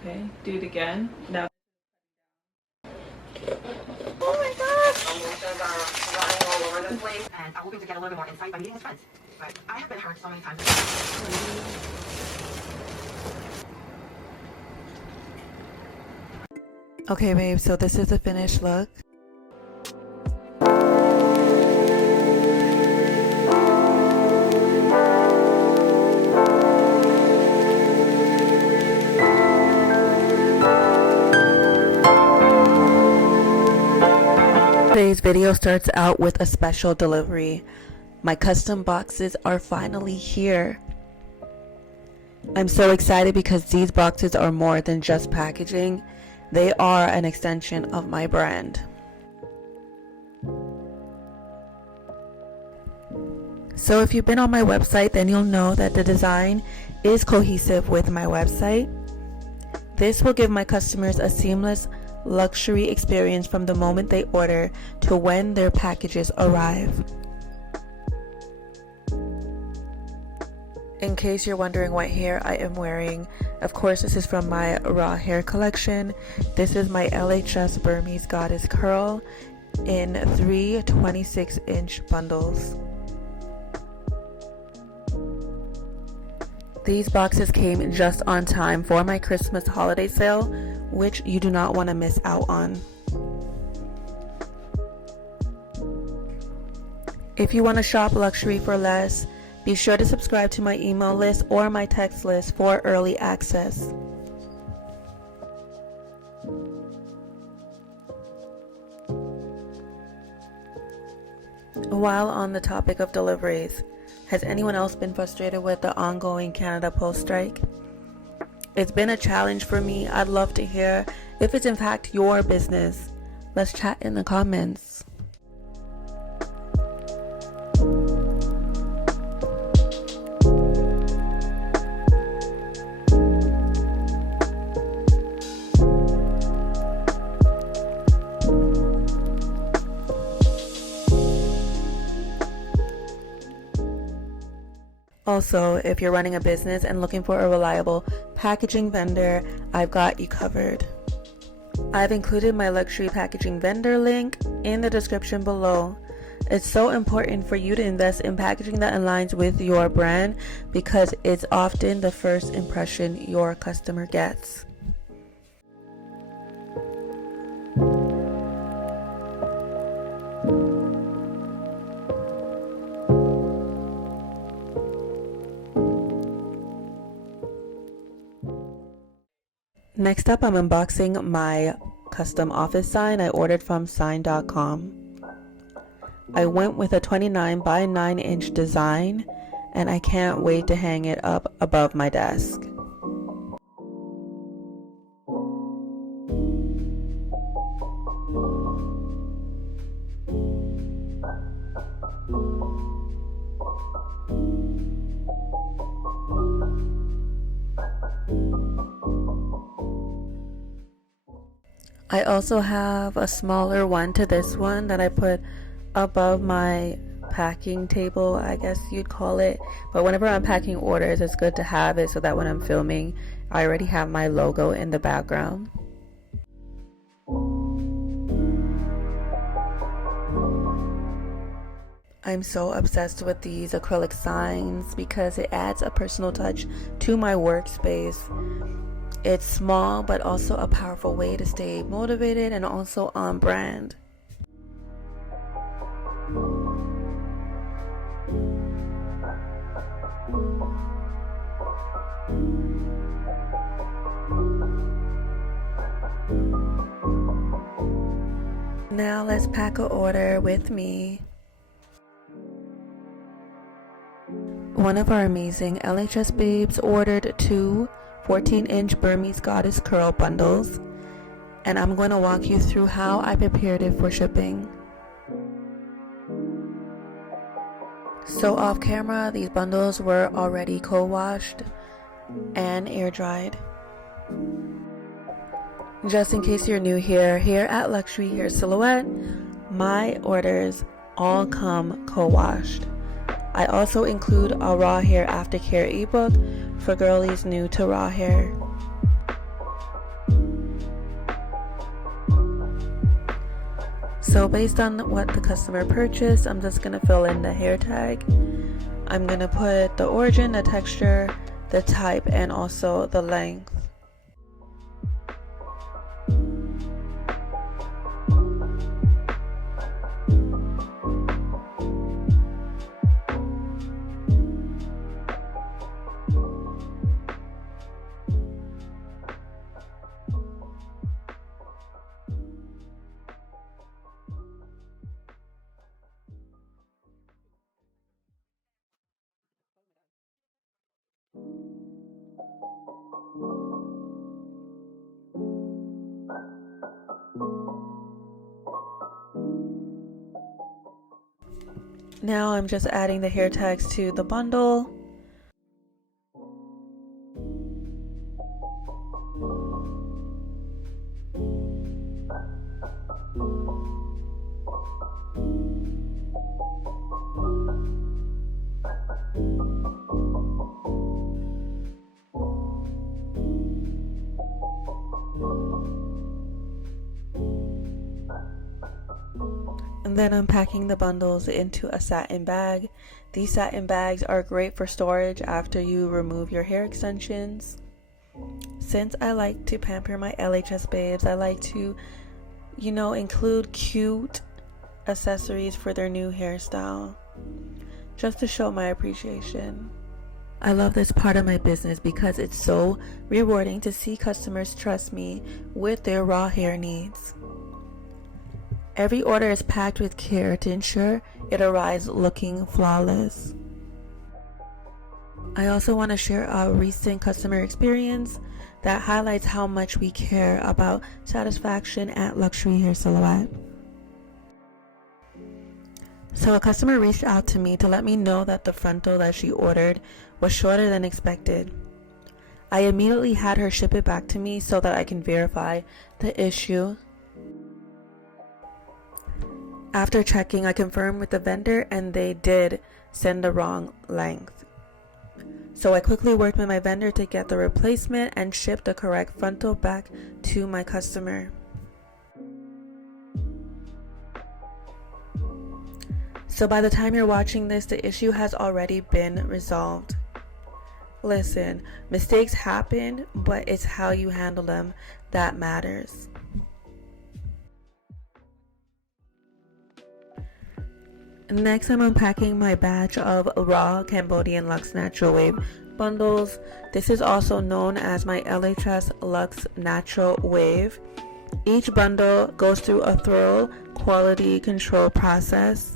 Okay, do it again. Now. Oh my gosh! Emotions are running all over the place, and I'm hoping to get a little bit more insight by meeting his friends. But I have been hurt so many times. Okay, babe, so this is the finished look. Today's video starts out with a special delivery. My custom boxes are finally here. I'm so excited because these boxes are more than just packaging. They are an extension of my brand. So if you've been on my website, then you'll know that the design is cohesive with my website. This will give my customers a seamless luxury experience from the moment they order to when their packages arrive. In case you're wondering what hair I am wearing, of course this is from my raw hair collection. This is my LHS Burmese Goddess Curl in 3 26-inch bundles. These boxes came just on time for my Christmas holiday sale, which you do not want to miss out on. If you want to shop luxury for less, be sure to subscribe to my email list or my text list for early access. While on the topic of deliveries, has anyone else been frustrated with the ongoing Canada Post strike? It's been a challenge for me. I'd love to hear if it's in fact your business. Let's chat in the comments. Also, if you're running a business and looking for a reliable packaging vendor, I've got you covered. I've included my luxury packaging vendor link in the description below. It's so important for you to invest in packaging that aligns with your brand because it's often the first impression your customer gets. Next up, I'm unboxing my custom office sign I ordered from sign.com. I went with a 29 by 9 inch design and I can't wait to hang it up above my desk. I also have a smaller one to this one that I put above my packing table, I guess you'd call it. But whenever I'm packing orders, it's good to have it so that when I'm filming, I already have my logo in the background. I'm so obsessed with these acrylic signs because it adds a personal touch to my workspace. It's small, but also a powerful way to stay motivated and also on brand. Now let's pack an order with me. One of our amazing LHS babes ordered 2 14-inch Burmese Goddess Curl bundles, and I'm going to walk you through how I prepared it for shipping. So off camera, these bundles were already co-washed and air dried. Just in case you're new here at Luxury Hair Silhouette, my orders all come co-washed. I also include a raw hair aftercare ebook for girlies new to raw hair. So based on what the customer purchased, I'm just going to fill in the hair tag. I'm going to put the origin, the texture, the type, and also the length. Now I'm just adding the hair tags to the bundle. And then I'm packing the bundles into a satin bag. These satin bags are great for storage after you remove your hair extensions. Since I like to pamper my LHS babes, I like to, include cute accessories for their new hairstyle, just to show my appreciation. I love this part of my business because it's so rewarding to see customers trust me with their raw hair needs. Every order is packed with care to ensure it arrives looking flawless. I also want to share a recent customer experience that highlights how much we care about satisfaction at Luxury Hair Silhouette. So a customer reached out to me to let me know that the frontal that she ordered was shorter than expected. I immediately had her ship it back to me so that I can verify the issue. After checking, I confirmed with the vendor and they did send the wrong length. So I quickly worked with my vendor to get the replacement and ship the correct frontal back to my customer. So by the time you're watching this, the issue has already been resolved. Listen, mistakes happen, but it's how you handle them that matters. Next, I'm unpacking my batch of raw Cambodian Luxe Natural Wave bundles. This is also known as my LHS Luxe Natural Wave. Each bundle goes through a thorough quality control process.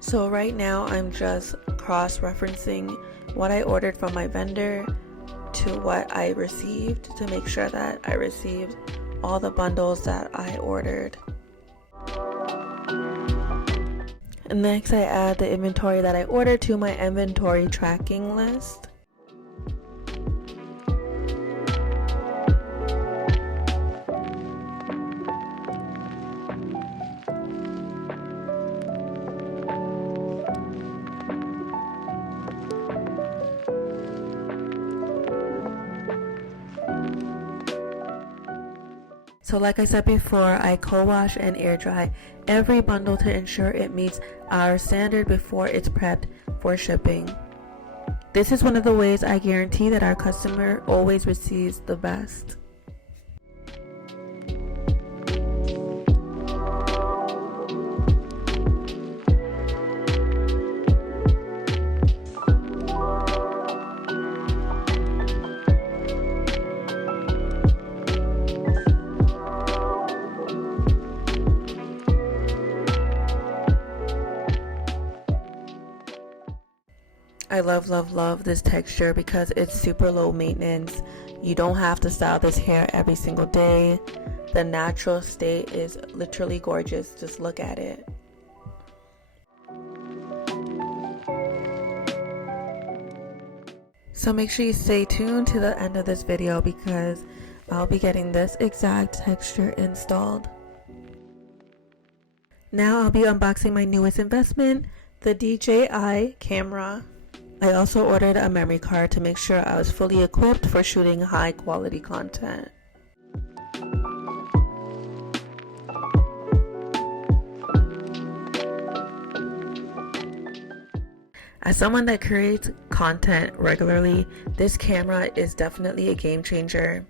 So right now I'm just cross-referencing what I ordered from my vendor to what I received to make sure that I received all the bundles that I ordered. Next, I add the inventory that I ordered to my inventory tracking list. So like I said before, I co-wash and air dry every bundle to ensure it meets our standard before it's prepped for shipping. This is one of the ways I guarantee that our customer always receives the best. I love this texture because it's super low maintenance. You don't have to style this hair every single day. The natural state is literally gorgeous. Just look at it. So make sure you stay tuned to the end of this video because I'll be getting this exact texture installed. Now I'll be unboxing my newest investment, the DJI Camera. I also ordered a memory card to make sure I was fully equipped for shooting high quality content. As someone that creates content regularly, this camera is definitely a game changer.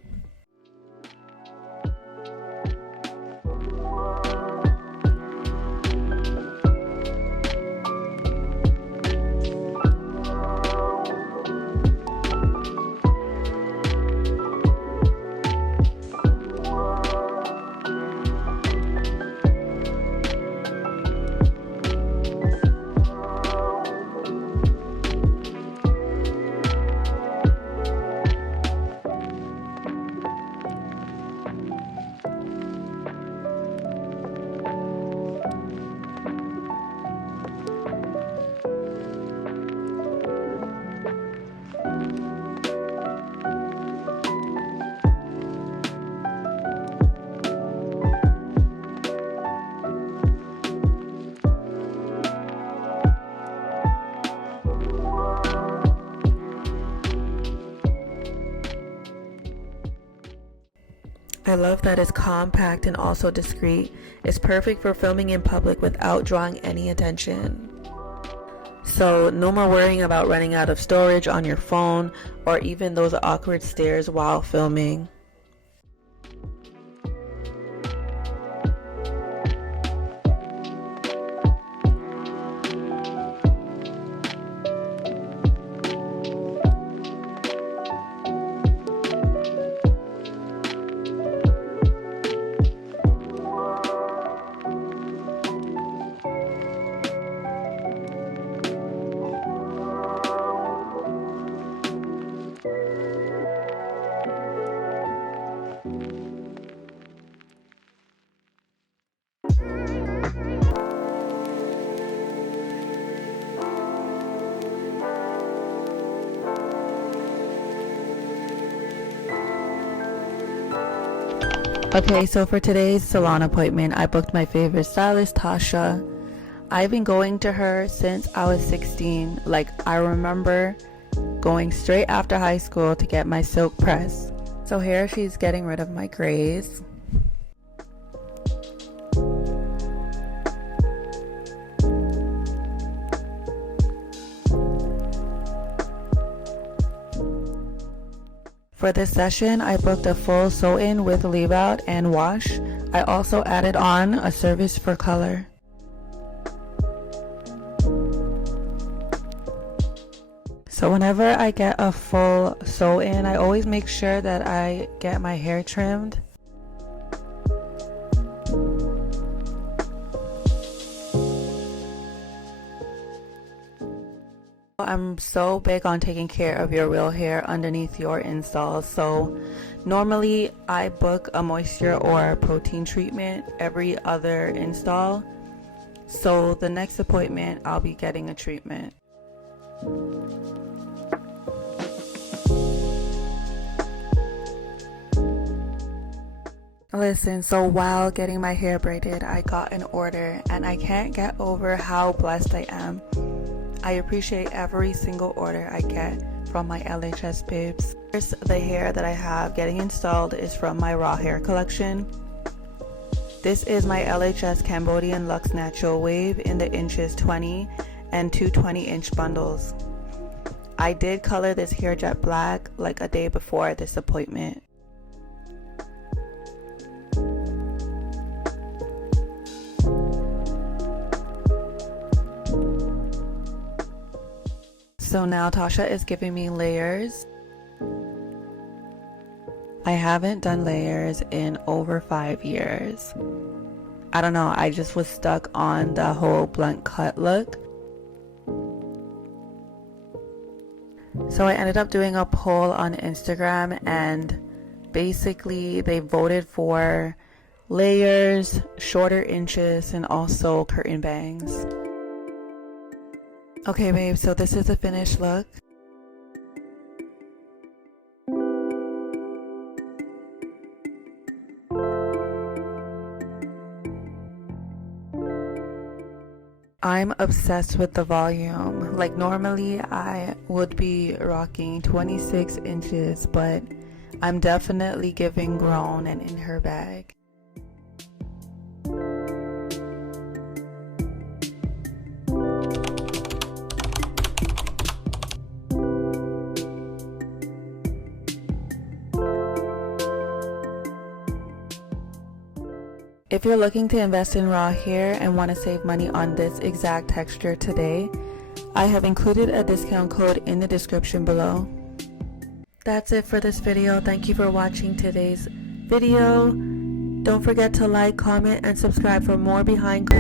I love that it's compact and also discreet. It's perfect for filming in public without drawing any attention. So no more worrying about running out of storage on your phone or even those awkward stares while filming. Okay, so for today's salon appointment, I booked my favorite stylist, Tasha. I've been going to her since I was 16. Like, I remember going straight after high school to get my silk press. So here she's getting rid of my grays. For this session, I booked a full sew-in with leave-out and wash. I also added on a service for color. So whenever I get a full sew-in, I always make sure that I get my hair trimmed. I'm so big on taking care of your real hair underneath your installs. So normally I book a moisture or protein treatment every other install. So the next appointment I'll be getting a treatment. Listen, so while getting my hair braided, I got an order and I can't get over how blessed I am. I appreciate every single order I get from my LHS babes. First, the hair that I have getting installed is from my raw hair collection. This is my LHS Cambodian Luxe Natural Wave in the inches 20 and 220-inch bundles. I did color this hair jet black like a day before this appointment. So now Tasha is giving me layers. I haven't done layers in over 5 years. I don't know, I just was stuck on the whole blunt cut look. So I ended up doing a poll on Instagram and basically they voted for layers, shorter inches, and also curtain bangs. Okay babe, so this is the finished look. I'm obsessed with the volume. Like normally I would be rocking 26 inches, but I'm definitely giving grown and in her bag. If you're looking to invest in raw hair and want to save money on this exact texture today, I have included a discount code in the description below. That's it for this video. Thank you for watching today's video. Don't forget to like, comment, and subscribe for more behind